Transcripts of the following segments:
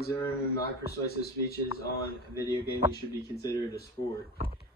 Alex Zimmerman and my persuasive speeches on video gaming should be considered a sport.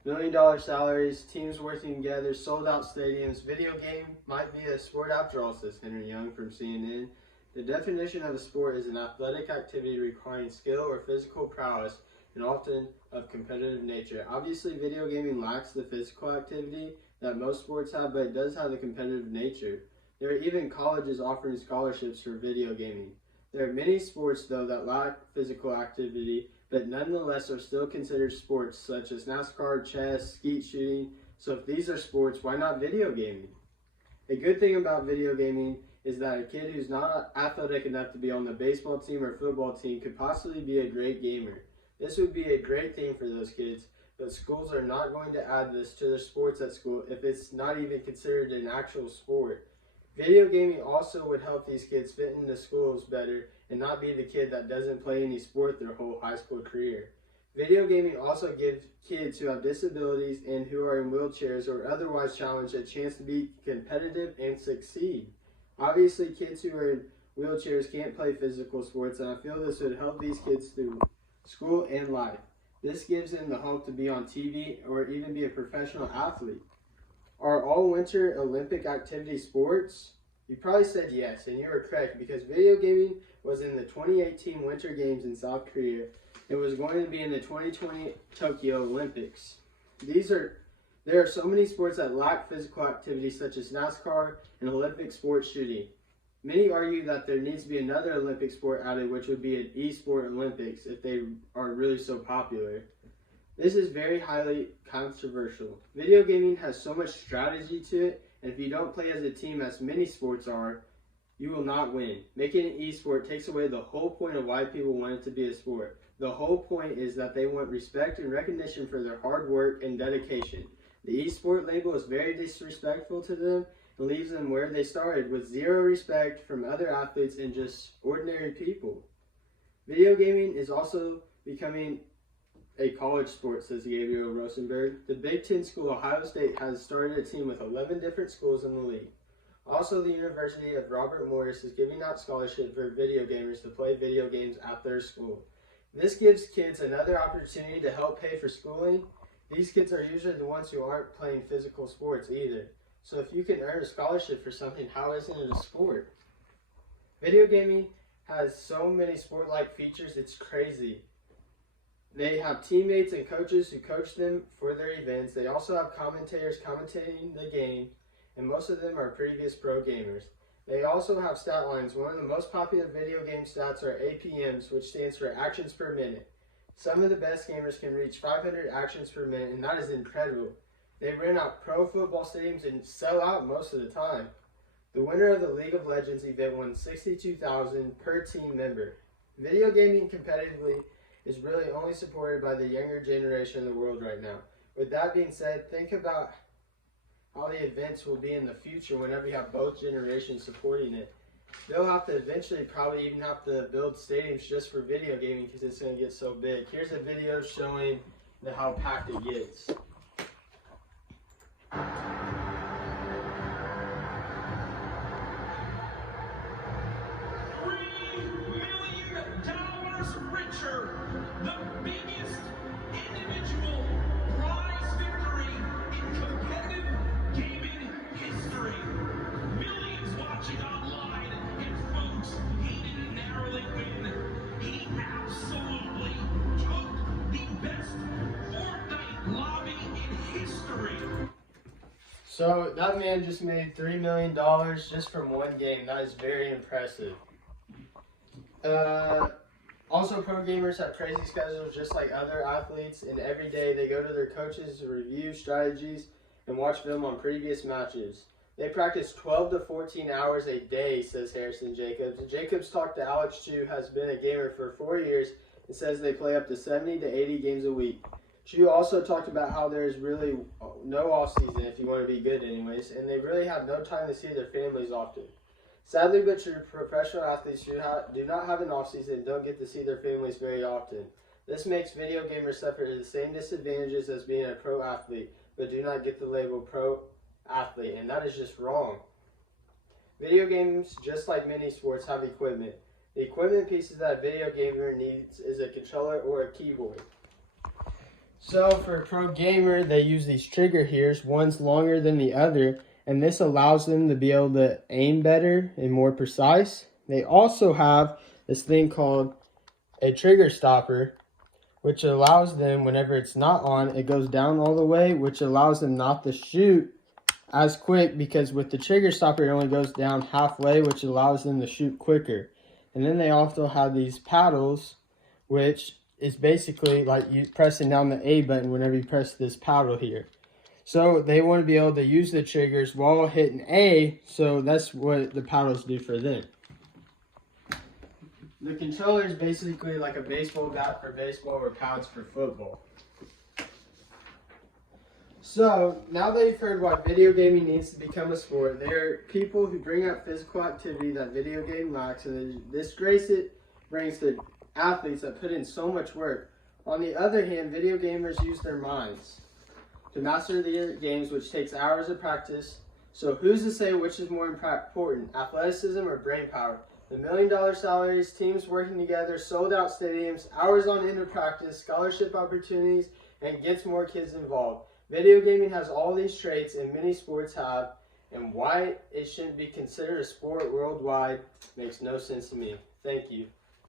$1 million salaries, teams working together, sold out stadiums. Video game might be a sport after all, says Henry Young from CNN. The definition of a sport is an athletic activity requiring skill or physical prowess and often of competitive nature. Obviously, video gaming lacks the physical activity that most sports have, but it does have the competitive nature. There are even colleges offering scholarships for video gaming. There are many sports, though, that lack physical activity, but nonetheless are still considered sports, such as NASCAR, chess, skeet shooting. So if these are sports, why not video gaming? A good thing about video gaming is that a kid who's not athletic enough to be on the baseball team or football team could possibly be a great gamer. This would be a great thing for those kids, but schools are not going to add this to their sports at school if it's not even considered an actual sport. Video gaming also would help these kids fit into schools better and not be the kid that doesn't play any sport their whole high school career. Video gaming also gives kids who have disabilities and who are in wheelchairs or otherwise challenged a chance to be competitive and succeed. Obviously, kids who are in wheelchairs can't play physical sports, and I feel this would help these kids through school and life. This gives them the hope to be on TV or even be a professional athlete. Are all Winter Olympic activity sports? You probably said yes, and you were correct, because video gaming was in the 2018 Winter Games in South Korea. It was going to be in the 2020 Tokyo Olympics. There are so many sports that lack physical activity, such as NASCAR and Olympic sports shooting. Many argue that there needs to be another Olympic sport added, which would be an e-sport Olympics if they are really so popular. This is very highly controversial. Video gaming has so much strategy to it, and if you don't play as a team as many sports are, you will not win. Making an e-sport takes away the whole point of why people want it to be a sport. The whole point is that they want respect and recognition for their hard work and dedication. The e-sport label is very disrespectful to them and leaves them where they started, with zero respect from other athletes and just ordinary people. Video gaming is also becoming a college sport, says Gabriel Rosenberg. The Big Ten school Ohio State has started a team with 11 different schools in the league. Also, the University of Robert Morris is giving out scholarships for video gamers to play video games at their school. This gives kids another opportunity to help pay for schooling. These kids are usually the ones who aren't playing physical sports either. So if you can earn a scholarship for something, how isn't it a sport? Video gaming has so many sport-like features, it's crazy. They have teammates and coaches who coach them for their events. They also have commentators commentating the game, and most of them are previous pro gamers. They also have stat lines. One of the most popular video game stats are APMs, which stands for actions per minute. Some of the best gamers can reach 500 actions per minute, and that is incredible. They rent out pro football stadiums and sell out most of the time. The winner of the League of Legends event won $62,000 per team member. Video gaming competitively is really only supported by the younger generation in the world right now. With that being said, think about how the events will be in the future whenever you have both generations supporting it. They'll have to eventually probably even have to build stadiums just for video gaming because it's going to get so big. Here's a video showing how packed it gets. Richer, the biggest individual prize victory in competitive gaming history. Millions watching online, and folks, he didn't narrowly win. He absolutely took the best Fortnite lobby in history. So that man just made $3 million just from one game. That is very impressive. Also, pro gamers have crazy schedules just like other athletes, and every day they go to their coaches to review strategies and watch film on previous matches. They practice 12 to 14 hours a day, says Harrison Jacobs. Jacobs talked to Alex Chu, who has been a gamer for 4 years, and says they play up to 70 to 80 games a week. Chu also talked about how there's really no off-season if you want to be good anyways, and they really have no time to see their families often. Sadly but true, professional athletes do not have an off-season and don't get to see their families very often. This makes video gamers suffer the same disadvantages as being a pro athlete, but do not get the label pro athlete, and that is just wrong. Video games, just like many sports, have equipment. The equipment pieces that a video gamer needs is a controller or a keyboard. So for a pro gamer, they use these trigger here's, one's longer than the other, and this allows them to be able to aim better and more precise. They also have this thing called a trigger stopper, which allows them, whenever it's not on, it goes down all the way, which allows them not to shoot as quick, because with the trigger stopper, it only goes down halfway, which allows them to shoot quicker. And then they also have these paddles, which is basically like you pressing down the A button whenever you press this paddle here. So they want to be able to use the triggers while hitting A, so that's what the paddles do for them. The controller is basically like a baseball bat for baseball or pads for football. So, now that you've heard why video gaming needs to become a sport, there are people who bring out physical activity that video game lacks, and this brings to athletes that put in so much work. On the other hand, video gamers use their minds to master the games, which takes hours of practice. So who's to say which is more important, athleticism or brain power? The $1 million salaries, teams working together, sold out stadiums, hours on end of practice, scholarship opportunities, and gets more kids involved. Video gaming has all these traits, and many sports have, and why it shouldn't be considered a sport worldwide makes no sense to me. Thank you.